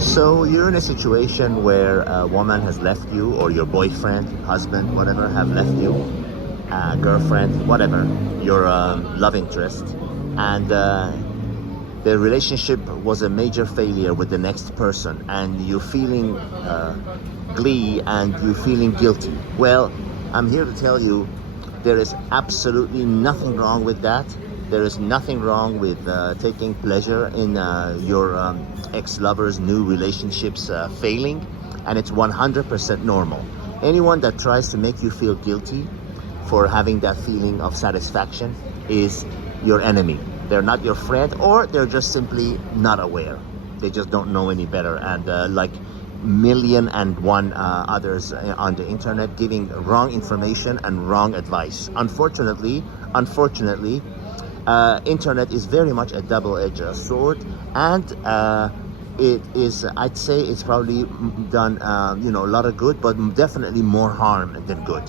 So you're in a situation where a woman has left you, or your boyfriend, husband, whatever, have left you, girlfriend, whatever, your love interest, and the relationship was a major failure with the next person, and you're feeling glee and you're feeling guilty. Well, I'm here to tell you there is absolutely nothing wrong with that. There is nothing wrong with taking pleasure in your ex-lover's new relationships failing, and it's 100% normal. Anyone that tries to make you feel guilty for having that feeling of satisfaction is your enemy. They're not your friend, or they're just simply not aware. They just don't know any better, and like million and one others on the internet giving wrong information and wrong advice. Unfortunately, internet is very much a double-edged sword, and it is, I'd say it's probably done a lot of good, but definitely more harm than good.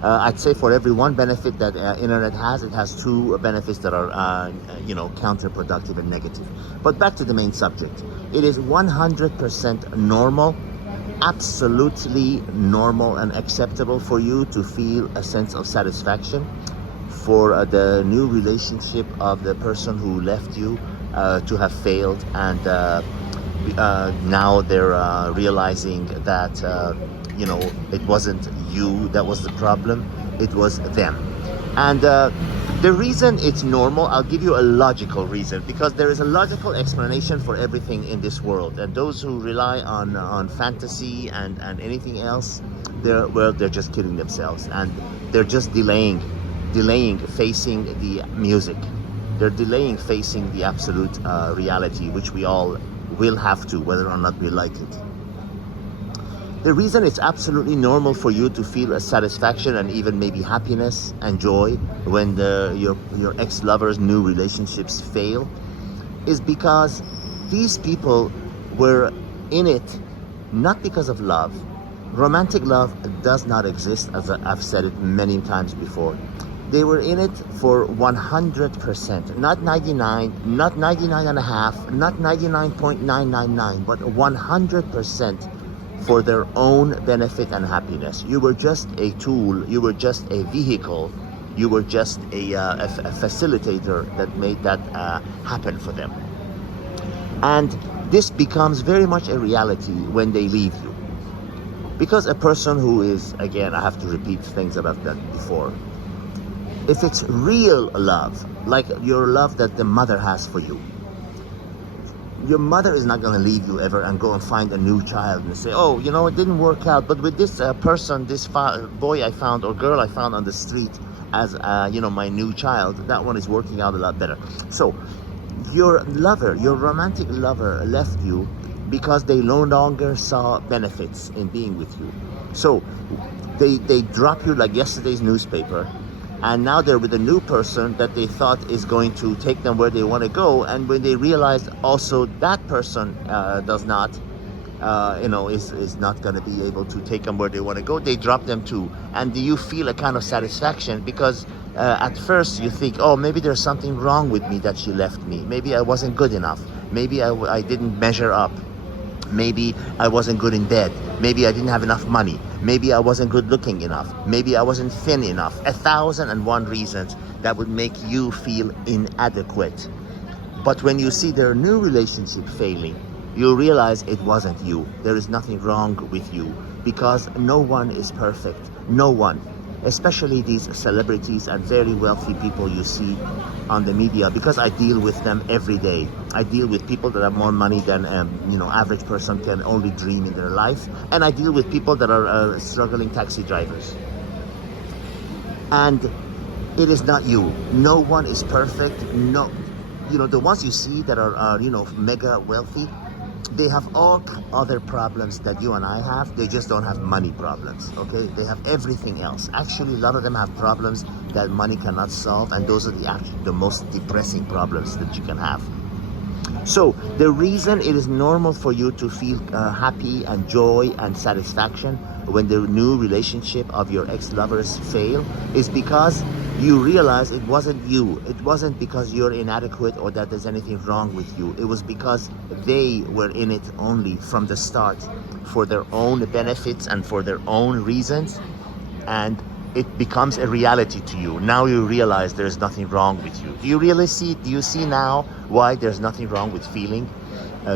I'd say for every one benefit that internet has, it has two benefits that are counterproductive and negative. But back to the main subject. It is 100% normal, absolutely normal and acceptable for you to feel a sense of satisfaction for the new relationship of the person who left you to have failed, and now they're realizing that it wasn't you that was the problem, it was them. And the reason it's normal, I'll give you a logical reason, because there is a logical explanation for everything in this world, and those who rely on fantasy and anything else, they're just kidding themselves, and they're just delaying facing the music. They're delaying facing the absolute reality, which we all will have to, whether or not we like it. The reason it's absolutely normal for you to feel a satisfaction and even maybe happiness and joy when your ex-lover's new relationships fail is because these people were in it not because of love. Romantic love does not exist, as I've said it many times before. They were in it for 100%, not 99, not 99.5, not 99.999, but 100% for their own benefit and happiness. You were just a tool, you were just a vehicle, you were just a facilitator that made that happen for them. And this becomes very much a reality when they leave you. Because a person who is, again, I have to repeat things about that before, if it's real love, like your love that the mother has for you, your mother is not going to leave you ever and go and find a new child and say, oh, it didn't work out, but with this person, this boy I found or girl I found on the street as my new child, that one is working out a lot better. So your lover, your romantic lover, left you because they no longer saw benefits in being with you. So they drop you like yesterday's newspaper, and now they're with a new person that they thought is going to take them where they want to go. And when they realize also that person does not, is not going to be able to take them where they want to go, they drop them too. And do you feel a kind of satisfaction? Because at first you think, oh, maybe there's something wrong with me that she left me. Maybe I wasn't good enough. Maybe I didn't measure up. Maybe I wasn't good in bed. Maybe I didn't have enough money. Maybe I wasn't good looking enough. Maybe I wasn't thin enough. 1,001 reasons that would make you feel inadequate. But when you see their new relationship failing, you'll realize it wasn't you. There is nothing wrong with you, because no one is perfect. No one. Especially these celebrities and very wealthy people you see on the media, because I deal with them every day. I deal with people that have more money than average person can only dream in their life, and I deal with people that are struggling taxi drivers. And it is not you. No one is perfect. No, the ones you see that are mega wealthy, they have all other problems that you and I have. They just don't have money problems, okay? They have everything else. Actually, a lot of them have problems that money cannot solve, and those are the most depressing problems that you can have. So the reason it is normal for you to feel happy and joy and satisfaction when the new relationship of your ex-lovers fail is because you realize it wasn't you. It wasn't because you're inadequate or that there's anything wrong with you. It was because they were in it only from the start for their own benefits and for their own reasons, and it becomes a reality to you. Now you realize there's nothing wrong with you. Do you see now why there's nothing wrong with feeling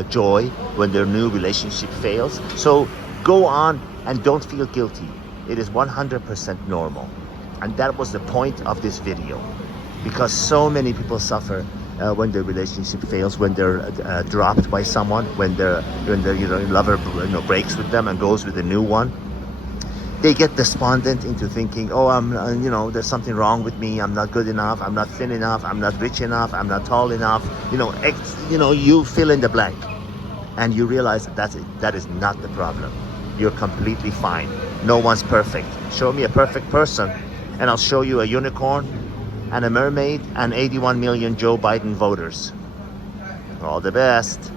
joy when their new relationship fails? So go on and don't feel guilty. It is 100% normal. And that was the point of this video, because so many people suffer when their relationship fails, when they're dropped by someone, when their lover breaks with them and goes with a new one. They get despondent into thinking, oh, there's something wrong with me. I'm not good enough. I'm not thin enough. I'm not rich enough. I'm not tall enough. You fill in the blank, and you realize that is not the problem. You're completely fine. No one's perfect. Show me a perfect person, and I'll show you a unicorn and a mermaid and 81 million Joe Biden voters. All the best.